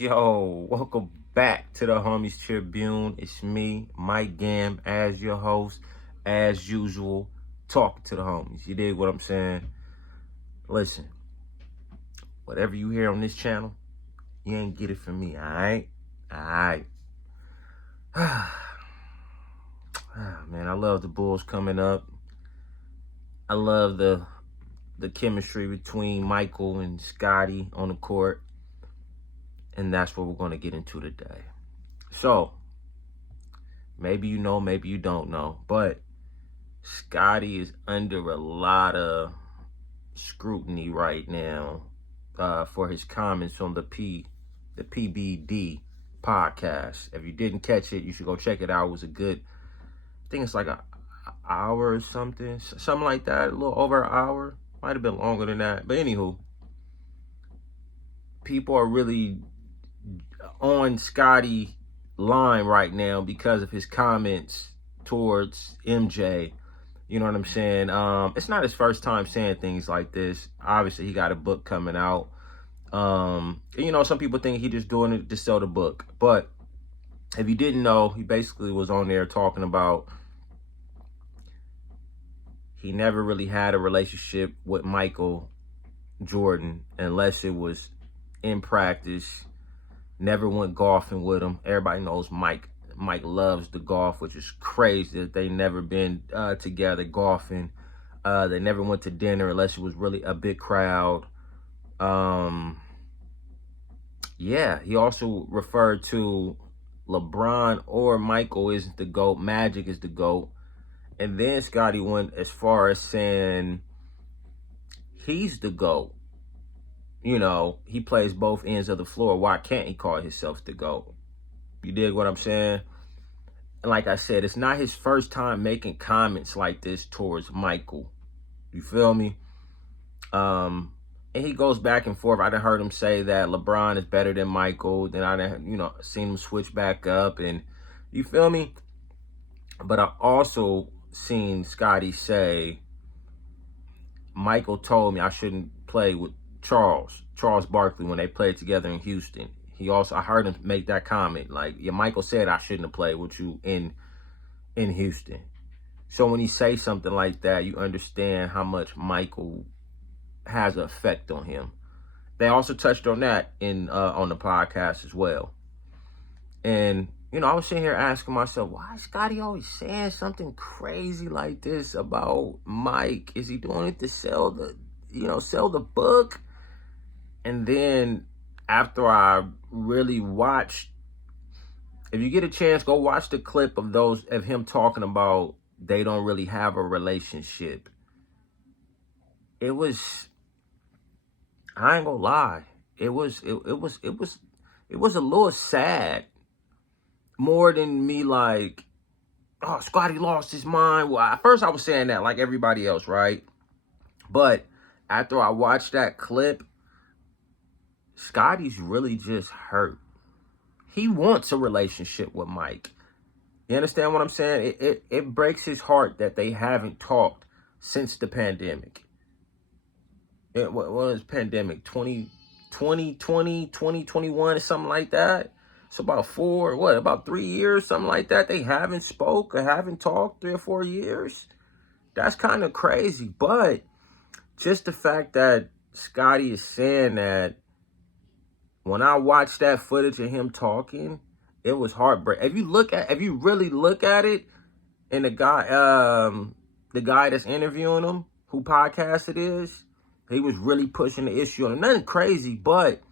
Yo, welcome back to the Homies Tribune. It's me, Mike Gam, as your host, as usual, talking to the homies. You dig what I'm saying? Listen, whatever you hear on this channel, you ain't get it from me, alright? Alright. Man, I love the Bulls coming up. I love the chemistry between Michael and Scottie on the court. And that's what we're going to get into today. So, maybe you know, maybe you don't know, but Scottie is under a lot of scrutiny right now for his comments on the PBD podcast. If you didn't catch it, you should go check it out. It was a good, I think it's like a hour or something like that, a little over an hour. Might have been longer than that. But anywho, people are really on Scottie line right now because of his comments towards MJ. You know what I'm saying? It's not his first time saying things like this. Obviously, he got a book coming out. Some people think he just doing it to sell the book. But if you didn't know, he basically was on there talking about he never really had a relationship with Michael Jordan unless it was in practice. Never went golfing with him. Everybody knows Mike loves the golf, which is crazy that they never been together golfing. They never went to dinner unless it was really a big crowd. He also referred to LeBron or Michael isn't the GOAT. Magic is the GOAT. And then Scottie went as far as saying he's the GOAT. You know, he plays both ends of the floor. Why can't he call himself the GOAT? You dig what I'm saying? And like I said, it's not his first time making comments like this towards Michael. You feel me? And he goes back and forth. I done heard him say that LeBron is better than Michael. Then I done, seen him switch back up. And you feel me? But I also seen Scottie say, Michael told me I shouldn't play with Charles Barkley when they played together in Houston. I heard him make that comment, like, yeah, Michael said I shouldn't have played with you in Houston. So when he says something like that, you understand how much Michael has an effect on him. They also touched on that on the podcast as well. And, I was sitting here asking myself, why is Scottie always saying something crazy like this about Mike? Is he doing it to sell the book? And then after I really watched, if you get a chance, go watch the clip of him talking about they don't really have a relationship. It was, I ain't gonna lie, it was a little sad. More than me like, oh, Scottie lost his mind. Well, at first I was saying that like everybody else, right? But after I watched that clip, Scottie's really just hurt. He wants a relationship with Mike. You understand what I'm saying? It breaks his heart that they haven't talked since the pandemic. What was pandemic? 2020, 2021 or something like that? It's about 3 years, something like that. They haven't spoke or haven't talked 3 or 4 years. That's kind of crazy. But just the fact that Scottie is saying that, when I watched that footage of him talking, it was heartbreaking. If you really look at it, and the guy that's interviewing him, who podcast it is, he was really pushing the issue on him. Nothing crazy, but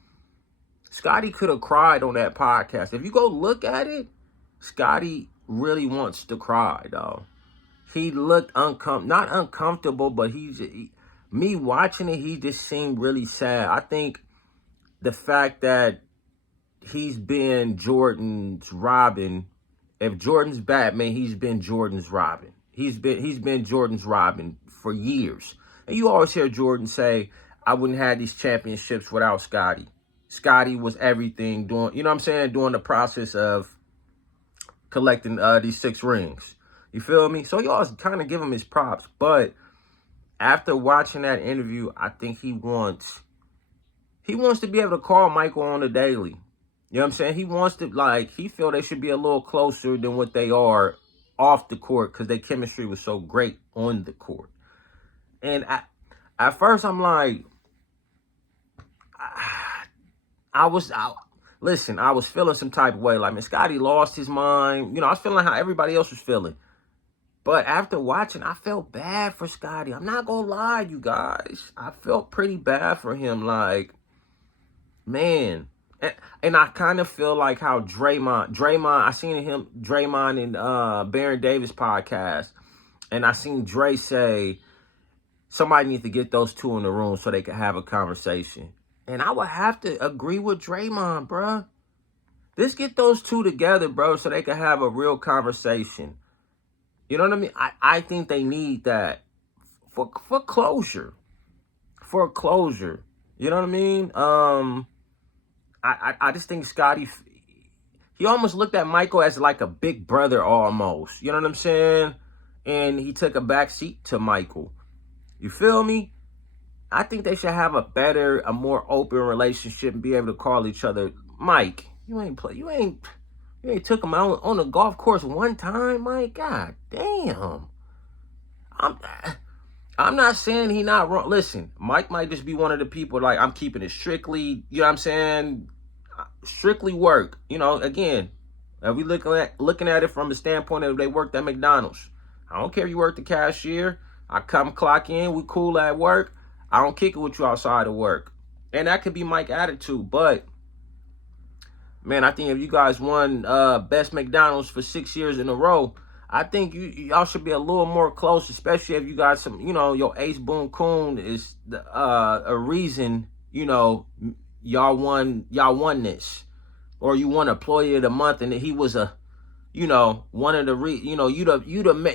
Scottie could have cried on that podcast. If you go look at it, Scottie really wants to cry, dog. He looked not uncomfortable, but me watching it, he just seemed really sad. I think the fact that he's been Jordan's Robin. If Jordan's Batman, he's been Jordan's Robin. He's been Jordan's Robin for years. And you always hear Jordan say, I wouldn't have these championships without Scottie. Scottie was everything during the process of collecting these 6 rings. You feel me? So you always kind of give him his props. But after watching that interview, I think he wants to be able to call Michael on the daily You know what I'm saying? He wants to, like, he feel they should be a little closer than what they are off the court because their chemistry was so great on the court. And at first, I'm like, listen, I was feeling some type of way. Like, man, Scottie lost his mind. You know, I was feeling how everybody else was feeling. But after watching, I felt bad for Scottie. I'm not going to lie, you guys. I felt pretty bad for him. Like, man. And I kind of feel like how Draymond, I seen Draymond in Baron Davis podcast. And I seen Dre say, somebody needs to get those two in the room so they can have a conversation. And I would have to agree with Draymond, bruh. Let's get those two together, bro, so they can have a real conversation. You know what I mean? I think they need that for closure. For closure. You know what I mean? I just think Scottie, he almost looked at Michael as like a big brother almost. You know what I'm saying? And he took a back seat to Michael. You feel me? I think they should have a more open relationship and be able to call each other, Mike, you ain't took him out on the golf course one time, Mike. God damn. I'm not saying he not wrong. Listen, Mike might just be one of the people like I'm keeping it strictly, you know what I'm saying? Strictly work. You know, again, if we looking at it from the standpoint of they worked at McDonald's. I don't care if you work the cashier. I come clock in, we cool at work. I don't kick it with you outside of work. And that could be Mike's attitude. But, man, I think if you guys won Best McDonald's for 6 years in a row, I think y'all should be a little more close, especially if you got some, you know, your Ace Boone Coon is a reason, you know, y'all won this. Or you won Employee of the Month and he was you know, one of the you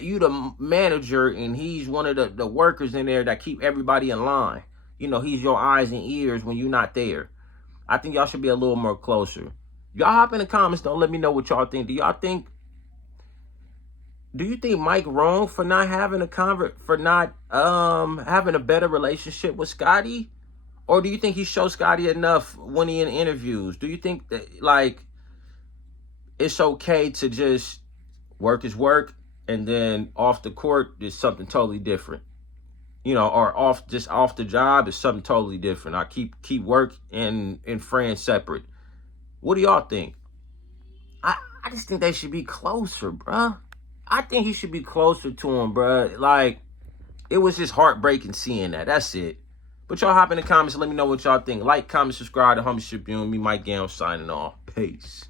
the manager and he's one of the workers in there that keep everybody in line. You know, he's your eyes and ears when you're not there. I think y'all should be a little more closer. Y'all hop in the comments though. Let me know what y'all think. Do you think Mike wrong for not having having a better relationship with Scottie? Or do you think he showed Scottie enough when he in interviews? Do you think that like it's okay to just work is work and then off the court is something totally different? You know, or off the job is something totally different. I keep work and friends separate. What do y'all think? I just think they should be closer, bruh. I think he should be closer to him, bruh. Like, it was just heartbreaking seeing that. That's it. But y'all hop in the comments and let me know what y'all think. Like, comment, subscribe to Humble Ship. You and me, Mike Gale, signing off. Peace.